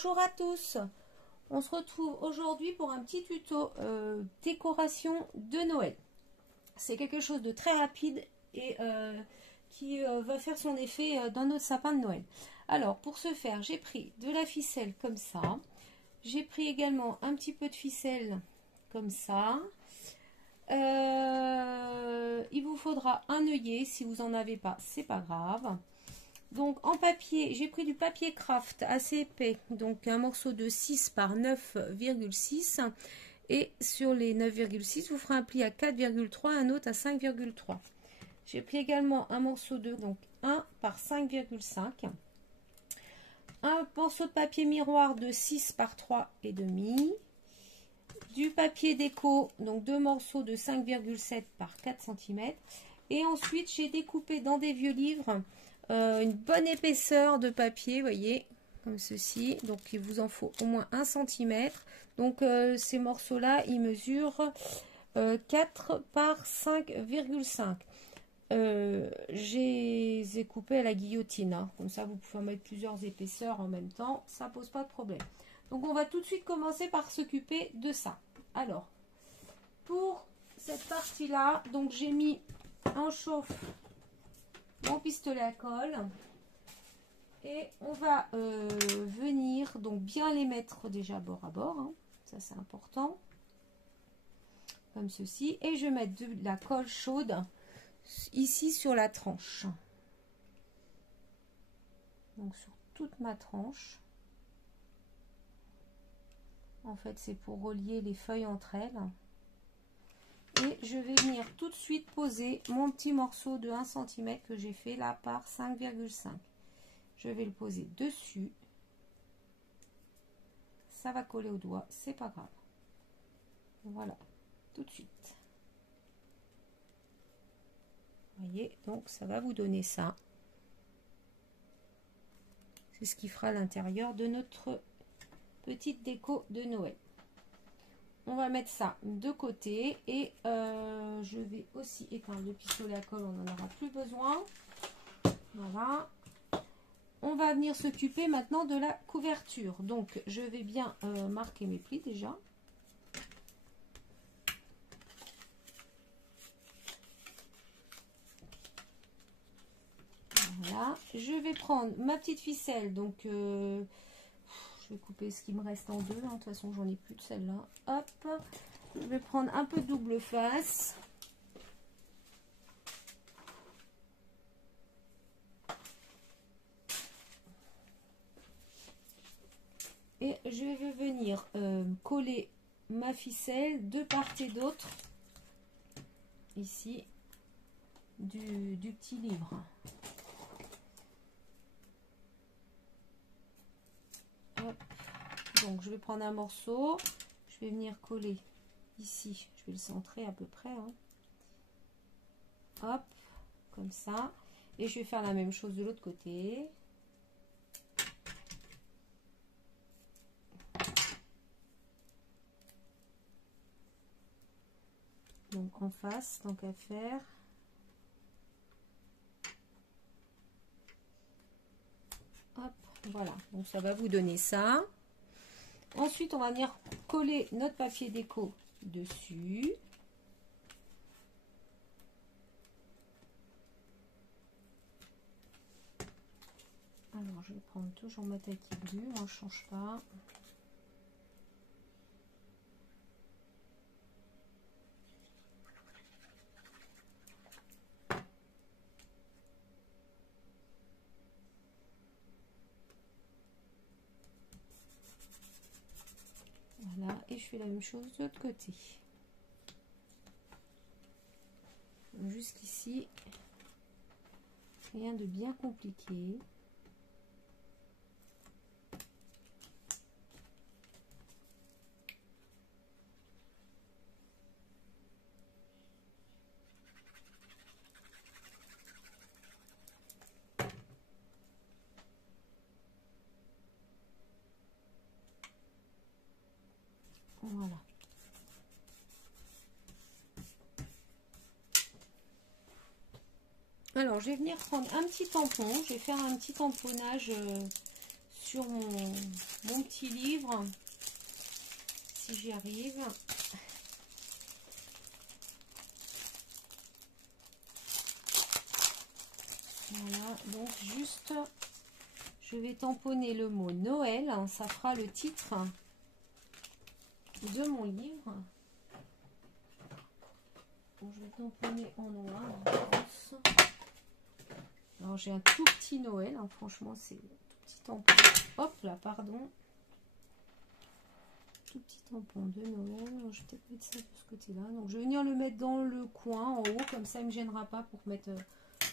Bonjour à tous, on se retrouve aujourd'hui pour un petit tuto décoration de Noël. C'est quelque chose de très rapide et qui va faire son effet dans notre sapin de Noël. Alors pour ce faire, j'ai pris de la ficelle comme ça, j'ai pris également un petit peu de ficelle comme ça. Il vous faudra un œillet, si vous n'en avez pas, c'est pas grave. Donc en papier, j'ai pris du papier craft assez épais, donc un morceau de 6 par 9,6 et sur les 9,6 vous ferez un pli à 4,3, un autre à 5,3. J'ai pris également un morceau de donc 1 par 5,5, un morceau de papier miroir de 6 par 3,5, du papier déco, donc deux morceaux de 5,7 par 4 cm, et ensuite j'ai découpé dans des vieux livres une bonne épaisseur de papier, voyez, comme ceci. Donc il vous en faut au moins 1 cm. Donc ces morceaux là ils mesurent 4 par 5,5. J'ai coupé à la guillotine, hein. Comme ça vous pouvez en mettre plusieurs épaisseurs en même temps, ça pose pas de problème. Donc on va tout de suite commencer par s'occuper de ça. Alors pour cette partie là, donc j'ai mis en chauffe mon pistolet à colle et on va venir donc bien les mettre déjà bord à bord, hein. Ça c'est important, comme ceci, et je vais mettre de la colle chaude ici sur la tranche, donc sur toute ma tranche. En fait c'est pour relier les feuilles entre elles. Et je vais venir tout de suite poser mon petit morceau de 1 cm que j'ai fait là par 5,5. Je vais le poser dessus. Ça va coller au doigt, c'est pas grave. Voilà, tout de suite. Vous voyez, donc ça va vous donner ça. C'est ce qui fera l'intérieur de notre petite déco de Noël. On va mettre ça de côté et je vais aussi éteindre le pistolet à colle, on n'en aura plus besoin. Voilà. On va venir s'occuper maintenant de la couverture. Donc je vais bien marquer mes plis déjà. Voilà. Je vais prendre ma petite ficelle, donc je vais couper ce qui me reste en deux, hein. De toute façon j'en ai plus de celle-là. Hop, je vais prendre un peu de double face. Et je vais venir coller ma ficelle de part et d'autre ici du petit livre. Hop. Donc je vais prendre un morceau, je vais venir coller ici, je vais le centrer à peu près, hein. Hop, comme ça, et je vais faire la même chose de l'autre côté. Donc en face, tant qu'à faire. Hop, voilà, donc ça va vous donner ça. Ensuite, on va venir coller notre papier déco dessus. Alors, je vais prendre toujours ma taille qui bleue, on ne change pas. Voilà, et je fais la même chose de l'autre côté. Jusqu'ici, rien de bien compliqué. Voilà. Alors, je vais venir prendre un petit tampon. Je vais faire un petit tamponnage sur mon petit livre, si j'y arrive. Voilà, donc juste, je vais tamponner le mot Noël, ça fera le titre de mon livre. Donc, je vais tamponner en noir. Alors j'ai un tout petit Noël, hein, franchement c'est tout petit tampon. Hop là, pardon. Tout petit tampon de Noël. Alors, je vais peut-être mettre ça de ce côté-là. Donc je vais venir le mettre dans le coin en haut, comme ça il ne me gênera pas pour mettre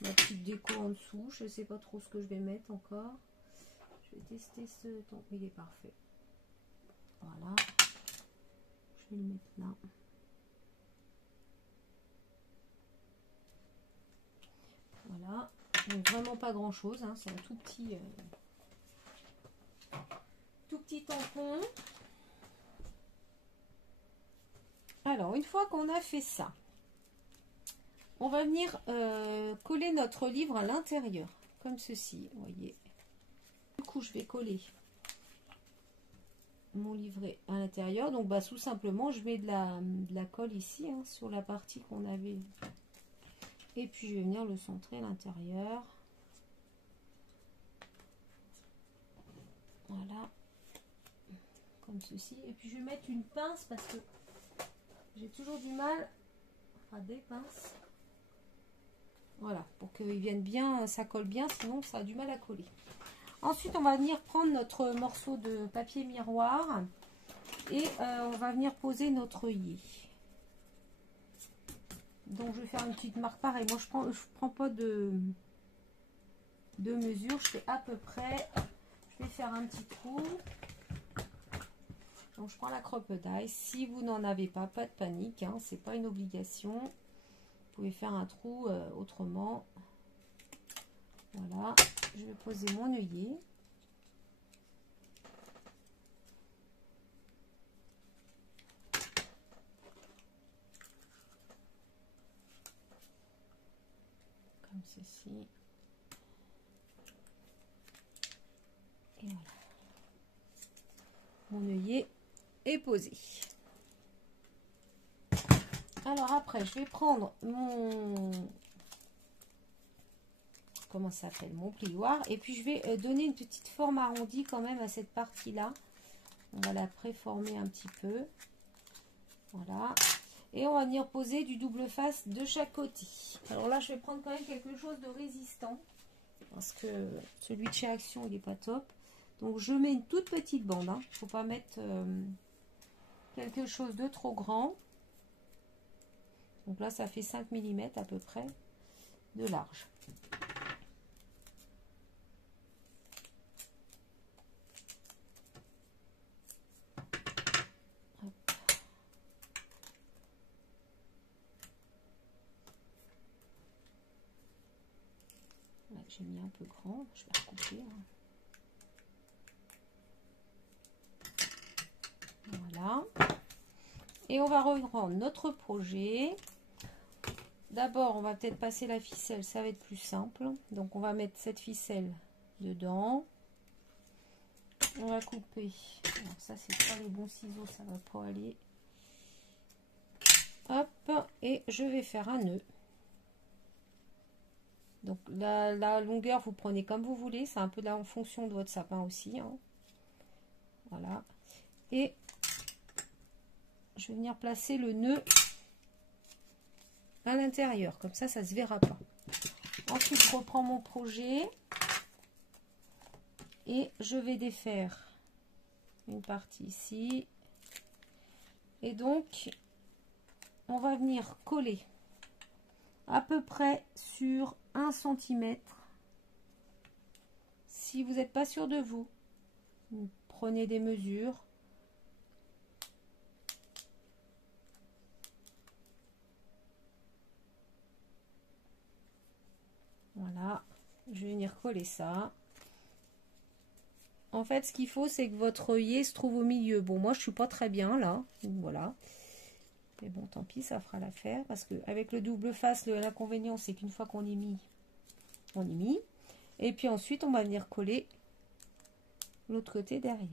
ma petite déco en dessous. Je ne sais pas trop ce que je vais mettre encore. Je vais tester ce tampon. Il est parfait. Voilà. Je vais le mettre là. Voilà. Donc vraiment pas grand chose, hein. C'est un tout petit tampon. Alors une fois qu'on a fait ça, on va venir coller notre livre à l'intérieur comme ceci, vous voyez. Du coup je vais coller mon livret à l'intérieur, donc bah tout simplement je mets de la colle ici, hein, sur la partie qu'on avait. Et puis je vais venir le centrer à l'intérieur. Voilà. Comme ceci. Et puis je vais mettre une pince parce que j'ai toujours du mal. Enfin des pinces. Voilà. Pour qu'ils viennent bien, ça colle bien. Sinon ça a du mal à coller. Ensuite on va venir prendre notre morceau de papier miroir. Et on va venir poser notre œillet. Donc je vais faire une petite marque pareil. Moi je prends pas de mesure. Je fais à peu près. Je vais faire un petit trou. Donc je prends la crocodile. Si vous n'en avez pas de panique. Hein, c'est pas une obligation. Vous pouvez faire un trou autrement. Voilà. Je vais poser mon œillet. Comme ceci. Et voilà. Mon œillet est posé. Alors après, je vais prendre mon... Comment ça s'appelle? Mon plioir. Et puis je vais donner une petite forme arrondie quand même à cette partie-là. On va la préformer un petit peu. Voilà. Et on va venir poser du double face de chaque côté. Alors là, je vais prendre quand même quelque chose de résistant. Parce que celui de chez Action, il n'est pas top. Donc je mets une toute petite bande. Il ne faut pas mettre quelque chose de trop grand. Donc là, ça fait 5 mm à peu près de large. J'ai mis un peu grand, je vais recouper. Voilà. Et on va reprendre notre projet. D'abord, on va peut-être passer la ficelle, ça va être plus simple. Donc, on va mettre cette ficelle dedans. On va couper. Alors, ça, c'est pas les bons ciseaux, ça va pas aller. Hop, et je vais faire un nœud. Donc la longueur, vous prenez comme vous voulez. C'est un peu là en fonction de votre sapin aussi. Hein. Voilà. Et je vais venir placer le nœud à l'intérieur. Comme ça, ça ne se verra pas. Ensuite, je reprends mon projet. Et je vais défaire une partie ici. Et donc, on va venir coller à peu près sur 1 cm. Si vous n'êtes pas sûr de vous, prenez des mesures. Voilà, je vais venir coller ça. En fait, ce qu'il faut, c'est que votre œillet se trouve au milieu. Bon, moi, je suis pas très bien là. Voilà. Mais bon, tant pis, ça fera l'affaire. Parce qu'avec le double face, l'inconvénient, c'est qu'une fois qu'on est mis, on est mis. Et puis ensuite, on va venir coller l'autre côté derrière.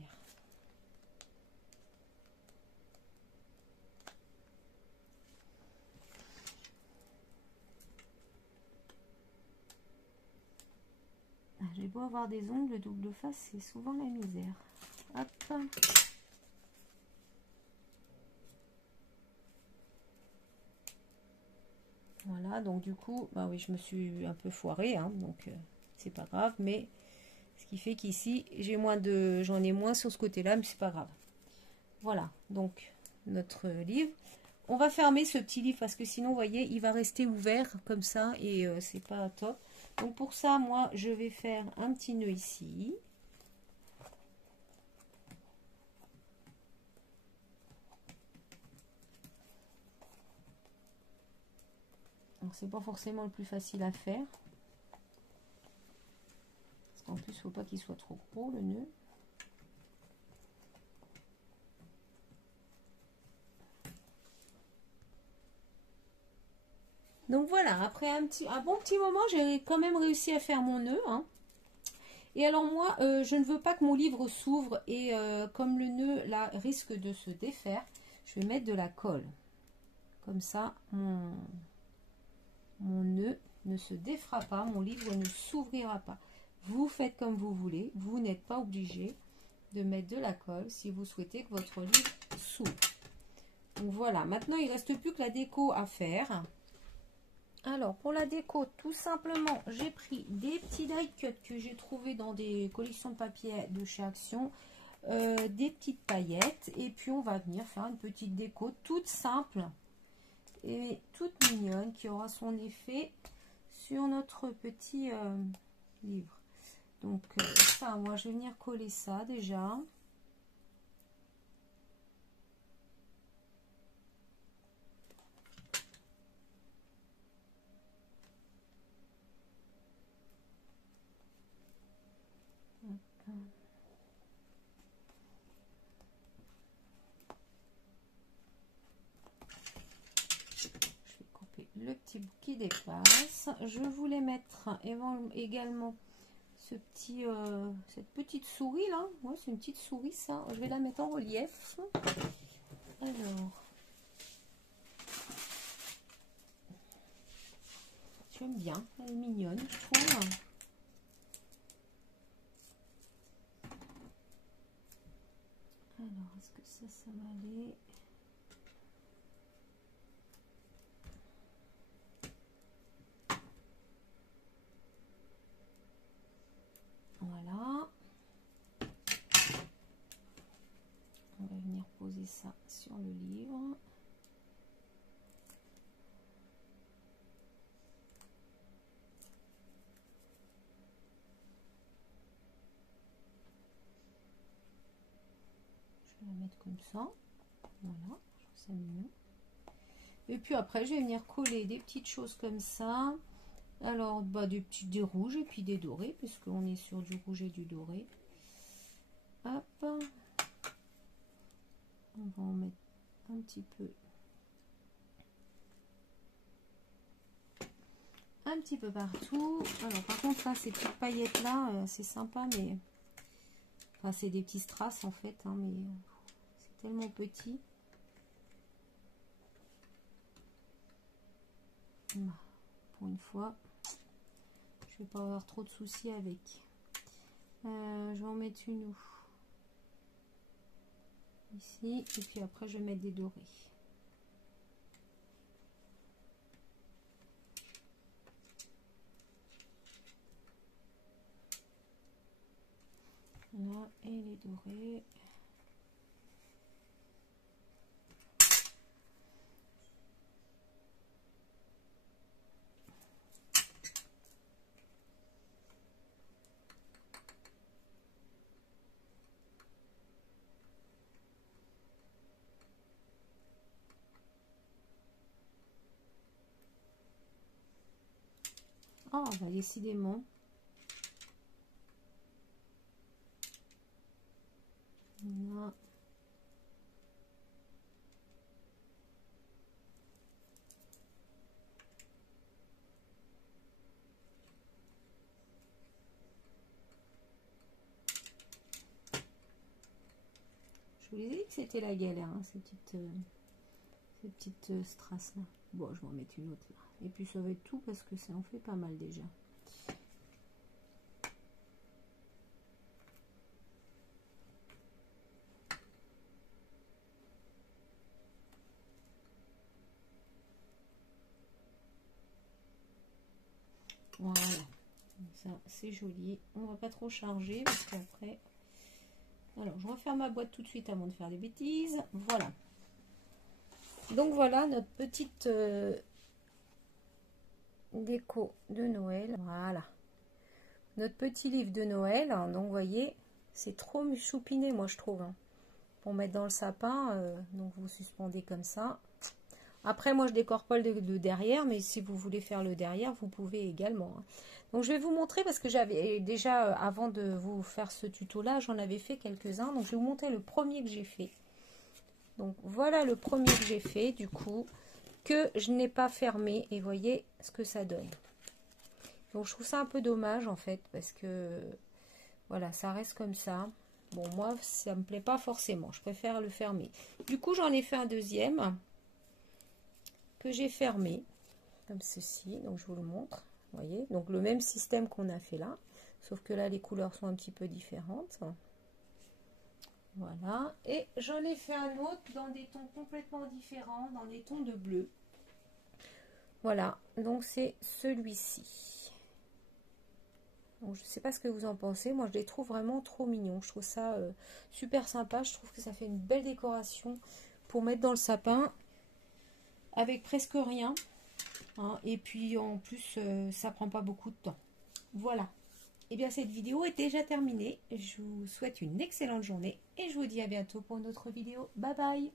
J'ai beau avoir des ongles double face, c'est souvent la misère. Hop. Voilà, donc du coup, bah oui, je me suis un peu foirée, hein, donc c'est pas grave, mais ce qui fait qu'ici, j'en ai moins sur ce côté-là, mais c'est pas grave. Voilà, donc notre livre. On va fermer ce petit livre parce que sinon, vous voyez, il va rester ouvert comme ça et c'est pas top. Donc pour ça, moi, je vais faire un petit nœud ici. Donc c'est pas forcément le plus facile à faire. Parce qu'en plus, il ne faut pas qu'il soit trop gros le nœud. Donc voilà, après un bon petit moment, j'ai quand même réussi à faire mon nœud. Hein. Et alors moi, je ne veux pas que mon livre s'ouvre et comme le nœud là risque de se défaire, je vais mettre de la colle. Comme ça, mon nœud ne se défera pas, mon livre ne s'ouvrira pas. Vous faites comme vous voulez, vous n'êtes pas obligé de mettre de la colle si vous souhaitez que votre livre s'ouvre. Donc voilà, maintenant il ne reste plus que la déco à faire. Alors pour la déco, tout simplement, j'ai pris des petits die cuts que j'ai trouvé dans des collections de papier de chez Action, des petites paillettes, et puis on va venir faire une petite déco toute simple et toute mignonne qui aura son effet sur notre petit livre. Donc ça, moi je vais venir coller ça déjà. Le petit bout qui dépasse. Je voulais mettre également ce petit, cette petite souris là. Ouais, c'est une petite souris ça. Je vais la mettre en relief. Alors, j'aime bien. Elle est mignonne, je trouve. Alors, est-ce que ça va aller? Voilà. On va venir poser ça sur le livre. Je vais la mettre comme ça. Voilà, je trouve ça mignon. Et puis après, je vais venir coller des petites choses comme ça. Alors, bah, des rouges et puis des dorés, puisqu'on est sur du rouge et du doré. Hop. On va en mettre un petit peu. Un petit peu partout. Alors, par contre, là, ces petites paillettes là, c'est sympa, mais... Enfin, c'est des petits strass en fait, hein, mais c'est tellement petit. Pour une fois, je vais pas avoir trop de soucis avec. Je vais en mettre une ici, et puis après je vais mettre des dorés. Là, et les dorés. Oh, bah décidément. Là. Je vous ai dit que c'était la galère, hein, ces petites strass là. Bon, je vais en mettre une autre là. Et puis ça va être tout parce que ça en fait pas mal déjà. Voilà, ça c'est joli. On va pas trop charger parce qu'après... Alors, je referme ma boîte tout de suite avant de faire des bêtises. Voilà. Donc voilà notre petite déco de Noël. Voilà. Notre petit livre de Noël. Donc, vous voyez, c'est trop choupiné, moi, je trouve. Hein, pour mettre dans le sapin. Donc, vous suspendez comme ça. Après, moi, je décore pas le derrière, mais si vous voulez faire le derrière, vous pouvez également. Hein. Donc, je vais vous montrer, parce que j'avais déjà, avant de vous faire ce tuto-là, j'en avais fait quelques-uns. Donc, je vais vous montrer le premier que j'ai fait. Donc, voilà le premier que j'ai fait, du coup, que je n'ai pas fermé. Et voyez ce que ça donne. Donc, je trouve ça un peu dommage, en fait, parce que, voilà, ça reste comme ça. Bon, moi, ça me plaît pas forcément. Je préfère le fermer. Du coup, j'en ai fait un deuxième que j'ai fermé comme ceci, donc je vous le montre, vous voyez, donc le même système qu'on a fait là, sauf que là les couleurs sont un petit peu différentes. Voilà, et j'en ai fait un autre dans des tons complètement différents, dans des tons de bleu. Voilà, donc c'est celui-ci. Donc je sais pas ce que vous en pensez, moi je les trouve vraiment trop mignons, je trouve ça super sympa, je trouve que ça fait une belle décoration pour mettre dans le sapin avec presque rien, hein, et puis en plus ça prend pas beaucoup de temps. Voilà, et bien cette vidéo est déjà terminée, je vous souhaite une excellente journée et je vous dis à bientôt pour une autre vidéo. Bye bye.